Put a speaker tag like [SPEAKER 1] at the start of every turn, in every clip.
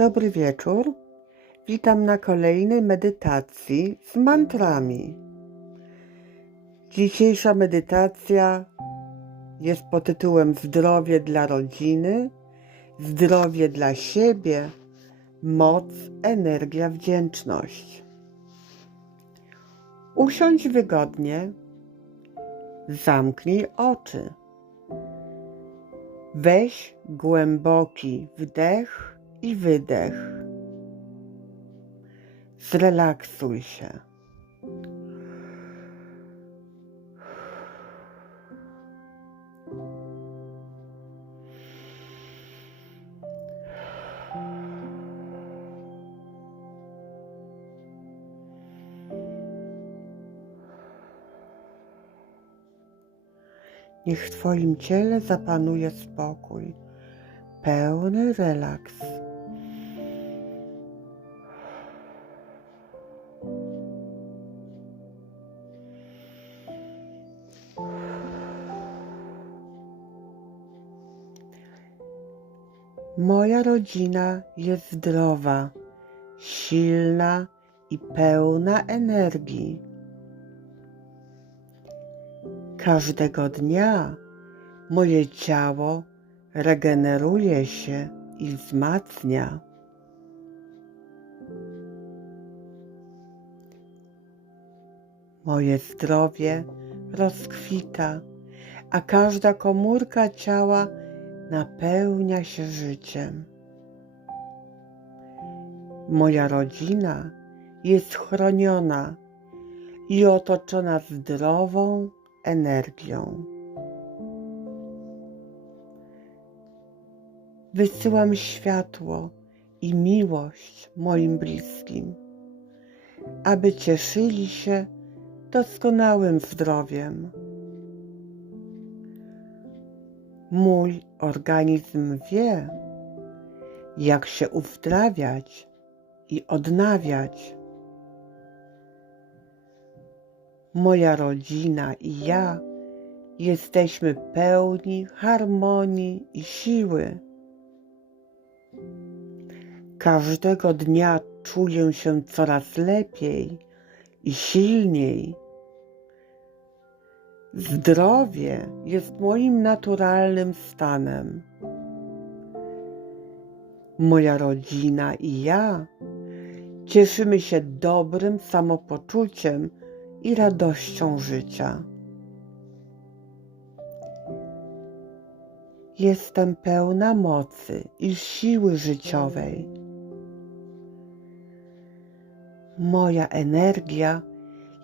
[SPEAKER 1] Dobry wieczór. Witam na kolejnej medytacji z mantrami. Dzisiejsza medytacja jest pod tytułem Zdrowie dla rodziny, zdrowie dla siebie, moc, energia, wdzięczność. Usiądź wygodnie, zamknij oczy. Weź głęboki wdech i wydech. Zrelaksuj się. Niech w Twoim ciele zapanuje spokój, pełny relaks. Moja rodzina jest zdrowa, silna i pełna energii. Każdego dnia moje ciało regeneruje się i wzmacnia. Moje zdrowie rozkwita, a każda komórka ciała napełnia się życiem. Moja rodzina jest chroniona i otoczona zdrową energią. Wysyłam światło i miłość moim bliskim, aby cieszyli się doskonałym zdrowiem. Mój organizm wie, jak się uzdrawiać i odnawiać. Moja rodzina i ja jesteśmy pełni harmonii i siły. Każdego dnia czuję się coraz lepiej i silniej. Zdrowie jest moim naturalnym stanem. Moja rodzina i ja cieszymy się dobrym samopoczuciem i radością życia. Jestem pełna mocy i siły życiowej. Moja energia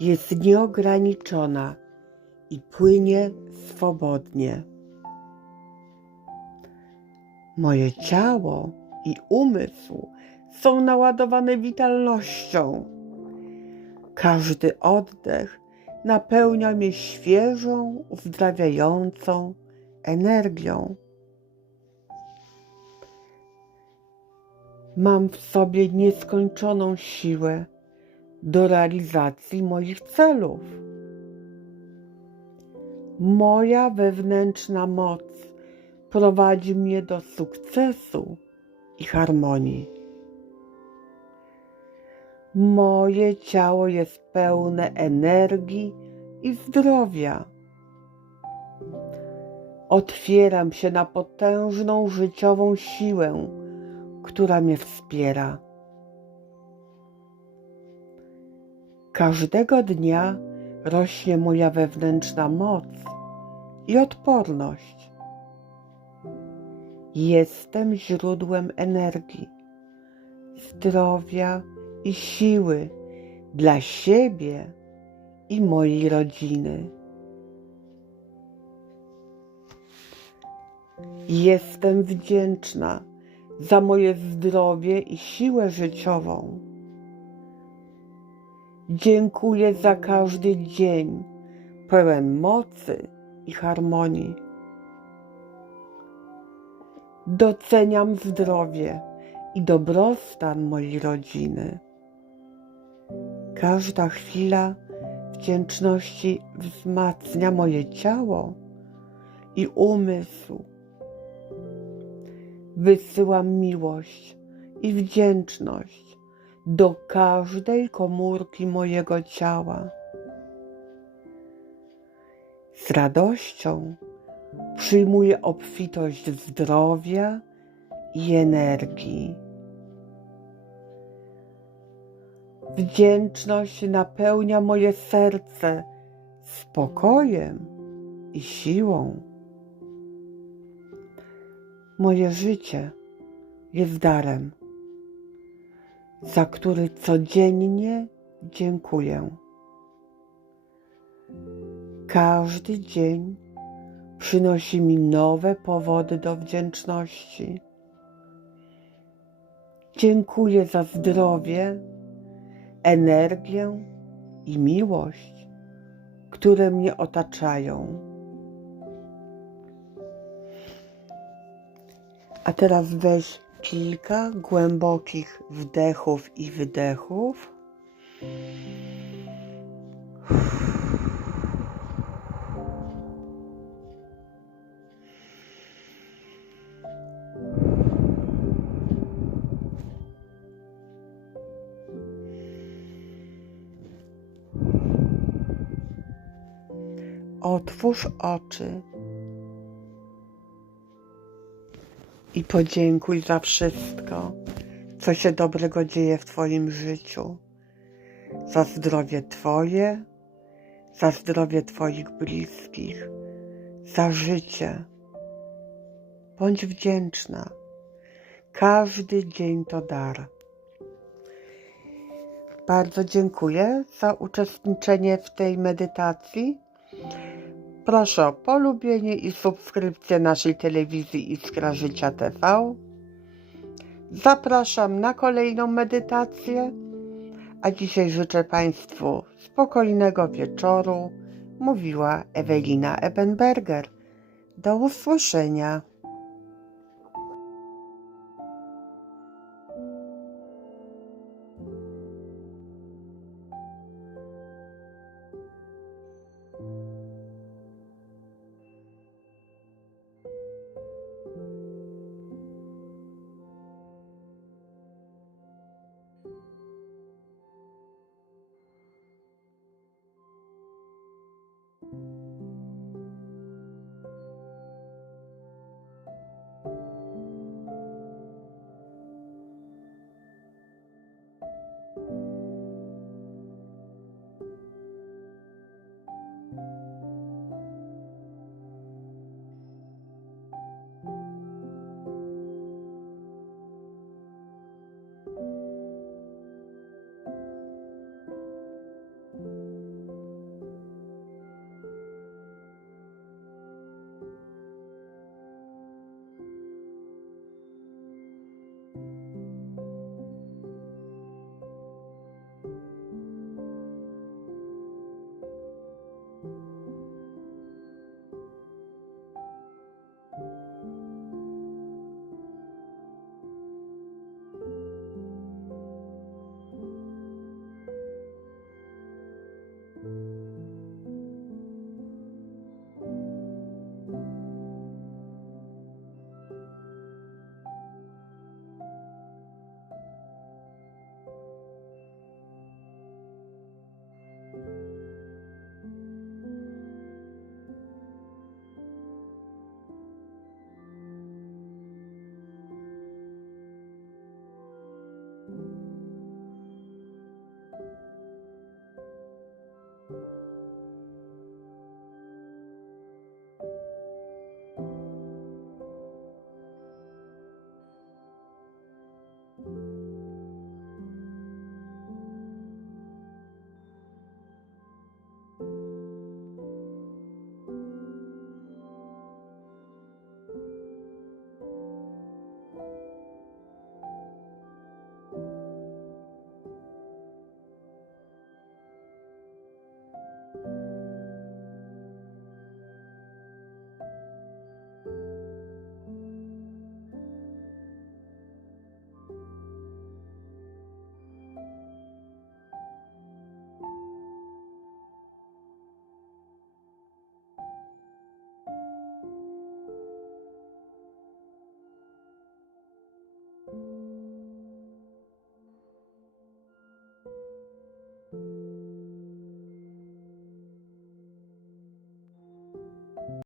[SPEAKER 1] jest nieograniczona i płynie swobodnie. Moje ciało i umysł są naładowane witalnością. Każdy oddech napełnia mnie świeżą, uzdrawiającą energią. Mam w sobie nieskończoną siłę do realizacji moich celów. Moja wewnętrzna moc prowadzi mnie do sukcesu i harmonii. Moje ciało jest pełne energii i zdrowia. Otwieram się na potężną życiową siłę, która mnie wspiera. Każdego dnia rośnie moja wewnętrzna moc i odporność. Jestem źródłem energii, zdrowia i siły dla siebie i mojej rodziny. Jestem wdzięczna za moje zdrowie i siłę życiową. Dziękuję za każdy dzień pełen mocy i harmonii. Doceniam zdrowie i dobrostan mojej rodziny. Każda chwila wdzięczności wzmacnia moje ciało i umysł. Wysyłam miłość i wdzięczność do każdej komórki mojego ciała. Z radością przyjmuję obfitość zdrowia i energii. Wdzięczność napełnia moje serce spokojem i siłą. Moje życie jest darem, za który codziennie dziękuję. Każdy dzień przynosi mi nowe powody do wdzięczności. Dziękuję za zdrowie, energię i miłość, które mnie otaczają. A teraz weź kilka głębokich wdechów i wydechów. Otwórz oczy i podziękuj za wszystko, co się dobrego dzieje w Twoim życiu. Za zdrowie Twoje, za zdrowie Twoich bliskich, za życie. Bądź wdzięczna. Każdy dzień to dar. Bardzo dziękuję za uczestniczenie w tej medytacji. Proszę o polubienie i subskrypcję naszej telewizji Iskra Życia TV. Zapraszam na kolejną medytację, a dzisiaj życzę Państwu spokojnego wieczoru. Mówiła Ewelina Ebenberger. Do usłyszenia.